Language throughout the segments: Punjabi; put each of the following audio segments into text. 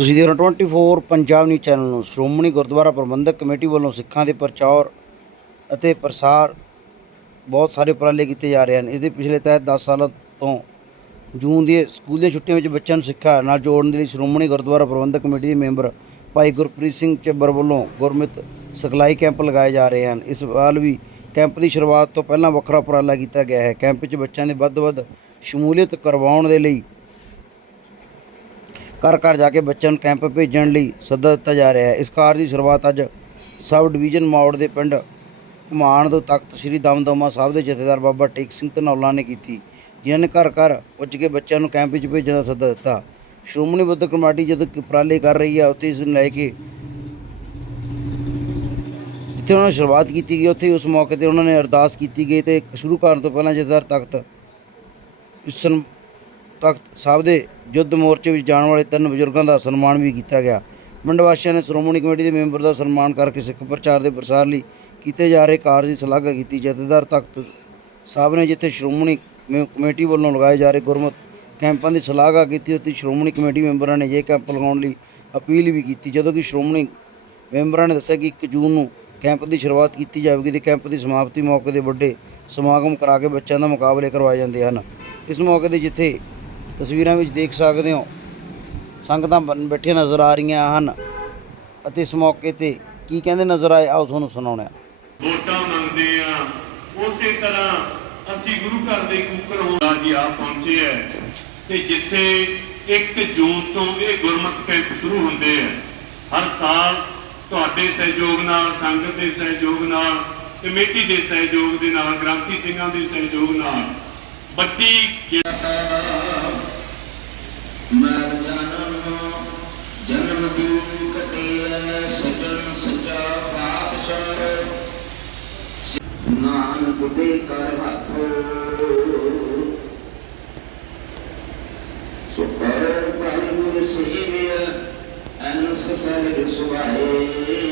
ਤੁਸੀਂ ਦੇਖ ਰਹੇ ਹੋ 24 ਪੰਜਾਬ ਨਿਊਜ਼ ਚੈਨਲ ਨੂੰ। ਸ਼੍ਰੋਮਣੀ ਗੁਰਦੁਆਰਾ ਪ੍ਰਬੰਧਕ ਕਮੇਟੀ ਵੱਲੋਂ ਸਿੱਖਾਂ ਦੇ ਪ੍ਰਚਾਰ ਅਤੇ ਪ੍ਰਸਾਰ ਬਹੁਤ ਸਾਰੇ ਉਪਰਾਲੇ ਕੀਤੇ ਜਾ ਰਹੇ ਹਨ। ਇਸ ਦੇ ਪਿਛਲੇ ਤਹਿਤ 10 ਸਾਲਾਂ ਤੋਂ ਜੂਨ ਦੀ ਸਕੂਲ ਦੀਆਂ ਛੁੱਟੀਆਂ ਵਿੱਚ ਬੱਚਿਆਂ ਨੂੰ ਸਿੱਖਿਆ ਨਾਲ ਜੋੜਨ ਦੇ ਲਈ ਸ਼੍ਰੋਮਣੀ ਗੁਰਦੁਆਰਾ ਪ੍ਰਬੰਧਕ ਕਮੇਟੀ ਦੇ ਮੈਂਬਰ ਭਾਈ ਗੁਰਪ੍ਰੀਤ ਸਿੰਘ ਚੱਬਰ ਵੱਲੋਂ ਗੁਰਮਿਤ ਸਿਖਲਾਈ ਕੈਂਪ ਲਗਾਏ ਜਾ ਰਹੇ ਹਨ। ਇਸ ਵਾਰ ਵੀ ਕੈਂਪ ਦੀ ਸ਼ੁਰੂਆਤ ਤੋਂ ਪਹਿਲਾਂ ਵੱਖਰਾ ਉਪਰਾਲਾ ਕੀਤਾ ਗਿਆ ਹੈ। ਕੈਂਪ 'ਚ ਬੱਚਿਆਂ ਦੇ ਵੱਧ ਵੱਧ ਸ਼ਮੂਲੀਅਤ ਕਰਵਾਉਣ ਦੇ ਲਈ ਘਰ ਘਰ ਜਾ ਕੇ ਬੱਚਿਆਂ ਨੂੰ ਕੈਂਪ ਭੇਜਣ ਲਈ ਸੱਦਾ ਦਿੱਤਾ ਜਾ ਰਿਹਾ ਹੈ। ਇਸ ਕਾਰਜ ਦੀ ਸ਼ੁਰੂਆਤ ਅੱਜ ਸਬ ਡਿਵੀਜ਼ਨ ਮੌੜ ਦੇ ਪਿੰਡ ਘੁਮਾਣ ਤੋਂ ਤਖਤ ਸ੍ਰੀ ਦਮਦਮਾ ਸਾਹਿਬ ਦੇ ਜਥੇਦਾਰ ਬਾਬਾ ਟੇਕ ਸਿੰਘ ਧਨੌਲਾ ਨੇ ਕੀਤੀ, ਜਿਨ੍ਹਾਂ ਨੇ ਘਰ ਘਰ ਪੁੱਜ ਕੇ ਬੱਚਿਆਂ ਨੂੰ ਕੈਂਪ ਵਿੱਚ ਭੇਜਣ ਦਾ ਸੱਦਾ ਦਿੱਤਾ। ਸ਼੍ਰੋਮਣੀ ਬੁੱਧ ਕਮੇਟੀ ਜਦੋਂ ਉਪਰਾਲੇ ਕਰ ਰਹੀ ਹੈ, ਉੱਥੇ ਇਸ ਨੂੰ ਲੈ ਕੇ ਜਿੱਥੇ ਉਹਨਾਂ ਨੇ ਸ਼ੁਰੂਆਤ ਕੀਤੀ ਗਈ, ਉੱਥੇ ਉਸ ਮੌਕੇ ਤੇ ਉਹਨਾਂ ਨੇ ਅਰਦਾਸ ਕੀਤੀ ਗਈ ਤੇ ਸ਼ੁਰੂ ਕਰਨ ਤੋਂ ਪਹਿਲਾਂ ਜਥੇਦਾਰ ਤਖਤ ਸਨ ਤਖਤ ਸਾਹਿਬ ਦੇ ਯੁੱਧ ਮੋਰਚੇ ਵਿੱਚ ਜਾਣ ਵਾਲੇ ਤਿੰਨ ਬਜ਼ੁਰਗਾਂ ਦਾ ਸਨਮਾਨ ਵੀ ਕੀਤਾ ਗਿਆ। ਪਿੰਡ ਵਾਸੀਆਂ ਨੇ ਸ਼੍ਰੋਮਣੀ ਕਮੇਟੀ ਦੇ ਮੈਂਬਰ ਦਾ ਸਨਮਾਨ ਕਰਕੇ ਸਿੱਖ ਪ੍ਰਚਾਰ ਦੇ ਪ੍ਰਸਾਰ ਲਈ ਕੀਤੇ ਜਾ ਰਹੇ ਕਾਰਜ ਦੀ ਸ਼ਲਾਘਾ ਕੀਤੀ। ਜਥੇਦਾਰ ਤਖਤ ਸਾਹਿਬ ਨੇ ਜਿੱਥੇ ਸ਼੍ਰੋਮਣੀ ਕਮੇ- ਕਮੇਟੀ ਵੱਲੋਂ ਲਗਾਏ ਜਾ ਰਹੇ ਗੁਰਮਤ ਕੈਂਪਾਂ ਦੀ ਸ਼ਲਾਘਾ ਕੀਤੀ, ਉੱਥੇ ਸ਼੍ਰੋਮਣੀ ਕਮੇਟੀ ਮੈਂਬਰਾਂ ਨੇ ਇਹ ਕੈਂਪ ਲਗਾਉਣ ਲਈ ਅਪੀਲ ਵੀ ਕੀਤੀ। ਜਦੋਂ ਕਿ ਸ਼੍ਰੋਮਣੀ ਮੈਂਬਰਾਂ ਨੇ ਦੱਸਿਆ ਕਿ 1 ਜੂਨ ਨੂੰ ਕੈਂਪ ਦੀ ਸ਼ੁਰੂਆਤ ਕੀਤੀ ਜਾਵੇਗੀ ਤੇ ਕੈਂਪ ਦੀ ਸਮਾਪਤੀ ਮੌਕੇ ਦੇ ਵੱਡੇ ਸਮਾਗਮ ਕਰਾ ਕੇ ਬੱਚਿਆਂ ਦਾ ਮੁਕਾਬਲੇ ਕਰਵਾਏ ਜਾਂਦੇ ਹਨ। ਇਸ ਮੌਕੇ ਤੇ ਜਿੱਥੇ ਤਸਵੀਰਾਂ ਵਿੱਚ ਦੇਖ ਸਕਦੇ ਹੋ। ਸੰਗਤਾਂ ਬਣ- ਬੈਠੀਆਂ ਨਜ਼ਰ ਆ ਰਹੀਆਂ ਹਨ ਅਤੇ ਇਸ ਮੌਕੇ ਤੇ ਕੀ ਕਹਿੰਦੇ ਨਜ਼ਰ ਆਏ, ਆਓ ਤੁਹਾਨੂੰ ਸੁਣਾਉਣਾ ਵੋਟਾਂ ਮੰਗਦੇ ਆ ਉਸੇ ਤਰ੍ਹਾਂ ਅਸੀਂ ਗੁਰੂ ਘਰ ਦੇ ਕੂਕਰ ਹੋਣਾ ਜੀ ਆ ਪਹੁੰਚੇ ਐ ਤੇ ਜਿੱਥੇ 1 ਜੂਨ ਤੋਂ ਇਹ ਗੁਰਮਤਿ ਕੈਂਪ ਸ਼ੁਰੂ ਹੁੰਦੇ ਆ ਹਰ ਸਾਲ ਤੁਹਾਡੇ ਸਹਿਯੋਗ ਨਾਲ, ਸੰਗਤ ਦੇ ਸਹਿਯੋਗ ਨਾਲ, ਕਮੇਟੀ ਦੇ ਸਹਿਯੋਗ ਦੇ ਨਾਲ ਗ੍ਰਾਂਤੀ ਸਿੰਘਾਂ ਦੇ ਸਹਿਯੋਗ ਨਾਲ ਵੱਡੀ ਗਿ- ਮਰ ਜਨਮ ਜਨਮ ਦੀ ਕਟਿਐ ਸਜਣ ਸਚਾ ਪਾਤਸ਼ਾਹ ਨਾਨਕ ਦੇ ਕਰ ਹੱਥੋ ਸੋ ਕਰ ਭਾਈ ਗੁਰ ਸੇਵਿਆ ਅਨਸ ਸਹਿਜ ਸੁਭਾਏ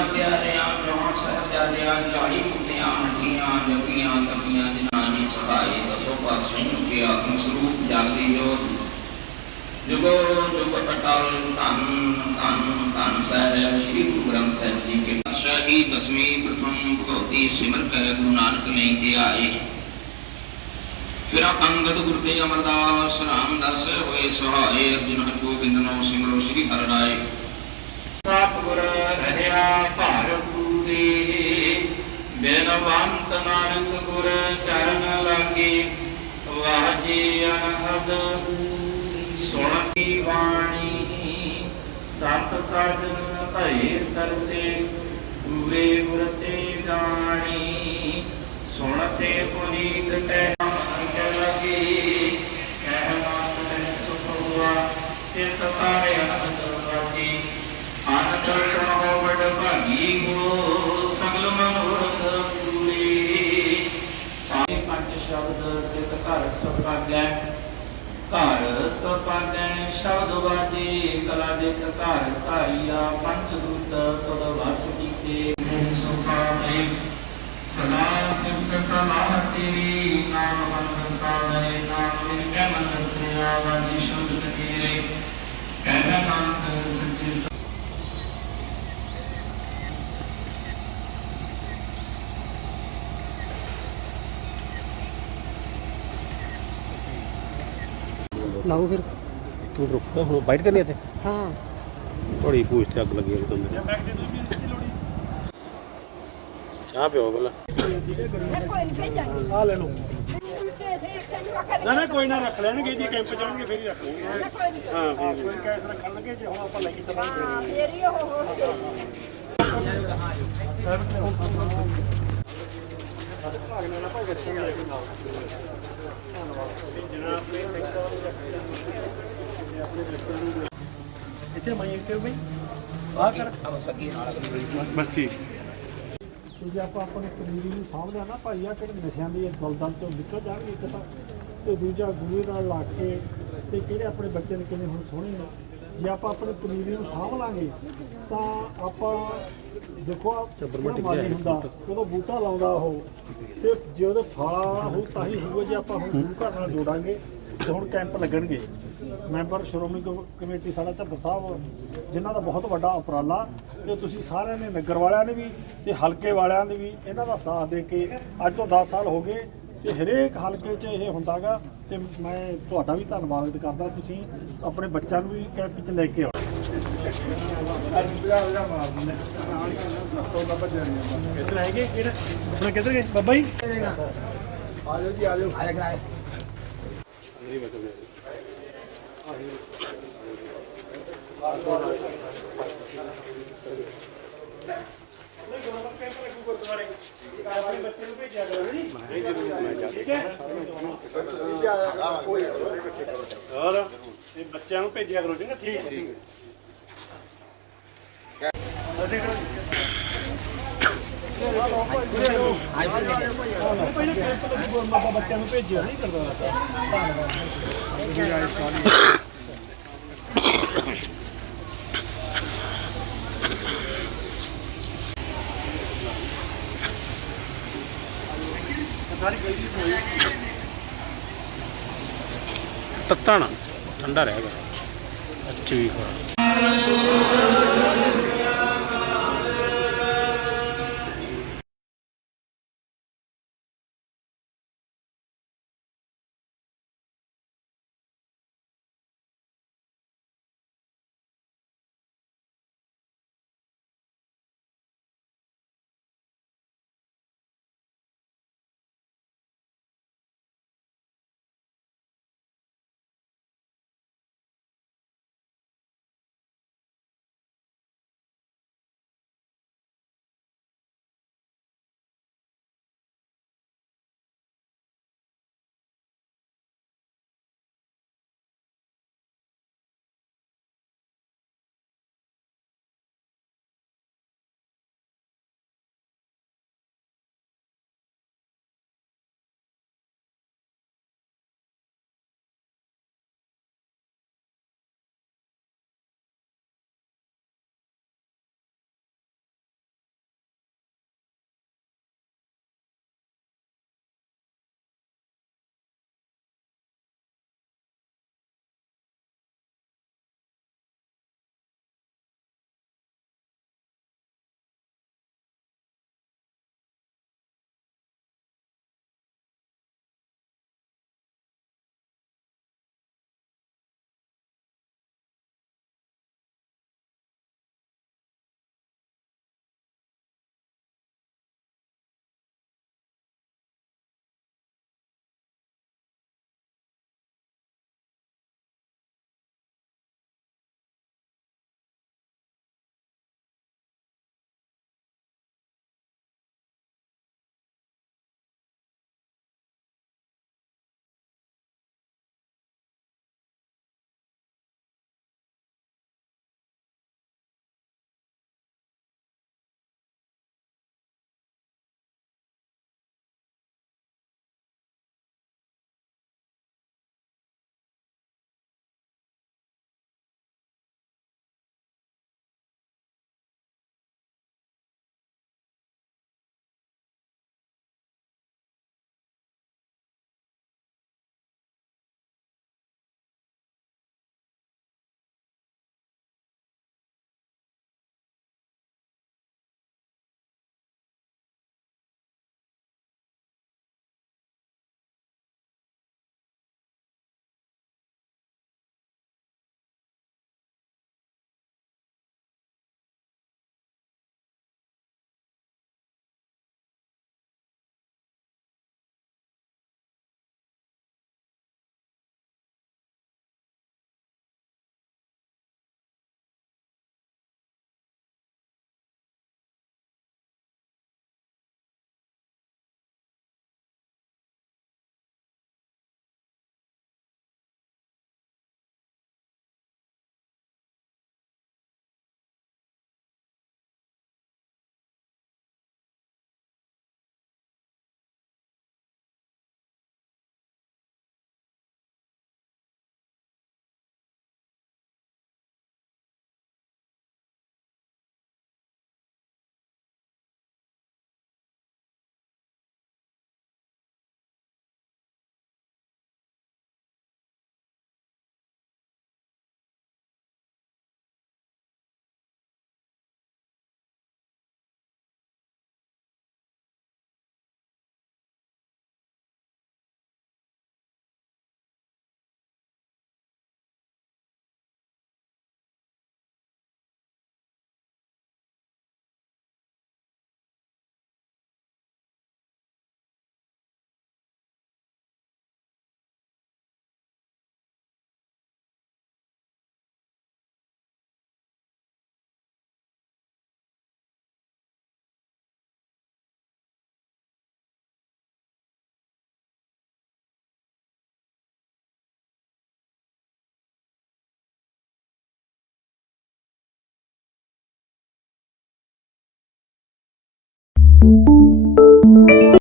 ਪੰਜਾਂ ਪਿਆਰਿਆਂ, ਚੌਹਾਂ ਸਾਹਿਬਜ਼ਾਦਿਆਂ, ਚਾਲੀ ਮੁਕਤਿਆਂ ਹੱਡੀਆਂ ਜਪੀਆਂ ਤਪੀਆਂ ਜਿਨ੍ਹਾਂ ਨੇ ਸਹਾਈ ਦਸੋ ਪਾਤਸ਼ਾਹੀਆਂ ਕੇ ਆਤਮ ਸਰੂਪ ਜਾਗਦੀ ਜੋਤ ਜੁਗੋ ਜੁਗ ਅਟਲ ਧੰਨ ਧੰਨ ਧੰਨ ਸਾਹਿਬ, ਸ੍ਰੀ ਗੁਰੂ ਗ੍ਰੰਥ ਸਾਹਿਬ ਜੀ ਕੇ ਪਾਤਸ਼ਾਹੀ ਦਸਵੀਂ ਪ੍ਰਥਮ ਭਗਵਤੀ ਸਿਮਰ ਕੈ ਗੁਰੂ ਨਾਨਕ ਨਹੀਂ ਆਏ। ਫਿਰ ਅੰਗਦ ਗੁਰ ਤੇ ਅਮਰਦਾਸ, ਰਾਮਦਾਸ ਹੋਏ ਸਹਾਏ ਅਰਜੁਨ ਹਰਿ ਗੋਬਿੰਦ ਸਿਮਰੋ ਸ੍ਰੀ ਹਰਿ ਰਾਏ। ਸਤਿਗੁਰ ਰਹਿਆ ਭਾਰ ਪੂਰੇ ਬੇਨਵੰਤ ਨਾਨਕ ਗੁਰ ਚਰਨ ਲਾਗੇ ਵਾਜੀ ਅਨਹਦ ਸੁਣਤੀ ਬਾਣੀ ਸਤ ਸਾਜਨ ਭਏ ਸਰਸੇ ਪੂਰੇ ਗੁਰ ਤੇ ਜਾਣੀ ਸੁਣਤੇ ਪੁਨੀਤ ਕਹਿ ਘਰ ਸੁਭਾਗੈ ਸ਼ਬਦ ਵਾਜੀ ਕਲਾ ਦਿਤ ਘਰ ਧਾਰੀਆ ਪੰਜ ਦੂਤ ਤੁਧ ਵਸ ਕੀਤੇ ਸੁਖਾਏ ਸਦਾ ਸਿਫਤ ਸਲਾਹ ਤੇਰੀ ਨਾਮ ਮੰਦ ਸਾਧਰੇ ਨਾਮ ਮਿਲ ਕੇ ਮਨ ਸਿਆ ਵਾਜੀ ਸ਼ੁੱਧ ਕਬੀਰੇ ਕਹਿ ਨਾਨਕ ਸੱਚੇ ਸ- ਲਾਓ ਫਿਰ। ਤੂੰ ਰੁਕ ਹੁਣ ਬਾਈਟ ਕਰਨੀ ਇੱਥੇ। ਹਾਂ। ਥੋੜੀ ਪੂਛ ਤੇ ਅੱਗ ਲੱਗੀ ਹੈ ਤੁੰਦੇ ਚਾਹ ਪਿਓ ਪਹਿਲਾਂ। ਆ ਲੈ ਲਓ। ਨਾ ਨਾ ਕੋਈ ਨਾ ਰੱਖ ਲੈਣਗੇ ਜੀ ਕੈਂਪ ਜਾਣਗੇ ਫਿਰ ਹੀ ਰੱਖ ਲੈਣਗੇ ਹਾਂ ਹਾਂ। ਕੋਈ ਕੈਸ ਰੱਖਣ ਲੱਗੇ ਜੇ ਹੁਣ ਆਪਾਂ ਲੈ ਕੇ ਚੱਲਾਂਗੇ ਇੱਥੇ ਕਿੱਥੇ ਮਾਈ ਕਿ ਬਈ ਆ ਕਰ। ਬਸ ਠੀਕ ਤੇ ਜੇ ਆਪਾਂ ਆਪਣੇ ਪਨੀਰੀ ਨੂੰ ਸਾਂਭਦੇ ਆ ਨਾ ਭਾਈ ਆ ਕਿਹੜੇ ਨਸ਼ਿਆਂ ਦੀ ਦਲਦਲ ਚੋਂ ਨਿਕਲ ਜਾਣਗੇ ਇੱਕ ਤਾਂ। ਤੇ ਦੂਜਾ ਗੁਰੂ ਨਾਲ ਲਾ ਕੇ ਤੇ ਕਿਹੜੇ ਆਪਣੇ ਬੱਚੇ ਨੇ ਕਿੰਨੇ ਹੁਣ ਸੋਹਣੇ ਨੇ। ਜੇ ਆਪਾਂ ਆਪਣੇ ਪਨੀਰੀ ਨੂੰ ਸਾਂਭ ਲਾਂਗੇ ਤਾਂ ਆਪਾਂ ਦੇਖੋ ਆ ਮਾਲੀ ਹੁੰਦਾ ਜਦੋਂ ਬੂਟਾ ਲਾਉਂਦਾ ਉਹ ਤੇ ਜੇ ਉਹਦੇ ਫਲ ਹੋ ਤਾਂ ਹੀ ਹੋਊਗਾ ਜੇ ਆਪਾਂ ਹੁਣ ਗੁਰੂ ਘਰ ਨਾਲ ਜੋੜਾਂਗੇ ਤੇ ਹੁਣ ਕੈਂਪ ਲੱਗਣਗੇ। ਮੈਂਬਰ, ਸ਼੍ਰੋਮਣੀ ਕਮ- ਕਮੇਟੀ ਸਾਡਾ ਝੱਬਰ ਸਾਹਿਬ, ਜਿਨ੍ਹਾਂ ਦਾ ਬਹੁਤ ਵੱਡਾ ਉਪਰਾਲਾ, ਤੇ ਤੁਸੀਂ ਸਾਰਿਆਂ ਨੇ, ਨਗਰ ਵਾਲਿਆਂ ਨੇ ਵੀ, ਤੇ ਹਲਕੇ ਵਾਲਿਆਂ ਨੇ ਵੀ, ਇਹਨਾਂ ਦਾ ਸਾਥ ਦੇ ਕੇ ਅੱਜ ਤੋਂ 10 ਸਾਲ ਹੋ ਗਏ, ਤੇ ਹਰੇਕ ਹਲਕੇ 'ਚ ਇਹ ਹੁੰਦਾਗਾ ਤੇ ਮੈਂ ਤੁਹਾਡਾ ਵੀ ਧੰਨਵਾਦ ਕਰਦਾ, ਤੁਸੀਂ ਆਪਣੇ ਬੱਚਿਆਂ ਨੂੰ ਵੀ ਕੈਂਪ 'ਚ ਲੈ ਕੇ ਆਓ। ਕਿੱਧਰ ਹੈਗੇ ਕਿਹੜਾ? ਆਪਣਾ ਕਿੱਧਰ ਗਏ? ਬਾਬਾ ਜੀ? ਆਪਣੇ ਜੀ ਠੀਕ ਹੋਰ? ਇਹ ਬੱਚਿਆਂ ਨੂੰ ਭੇਜਿਆ ਕਰੋ ਠੀਕ ਹੈ ਠੀਕ ਹੈ ਅਸੀਂ ਪਹਿਲੇ ਕੈਂਪ ਤੋਂ ਵੀ ਬਾਬਾ ਬੱਚਿਆਂ ਨੂੰ ਭੇਜਿਆ ਨਹੀਂ ਕਰਦਾ ਤੱਤਾ ਨਾ ਠੰਡਾ ਰਹੇਗਾ ਅੱਛੀ ਵੀ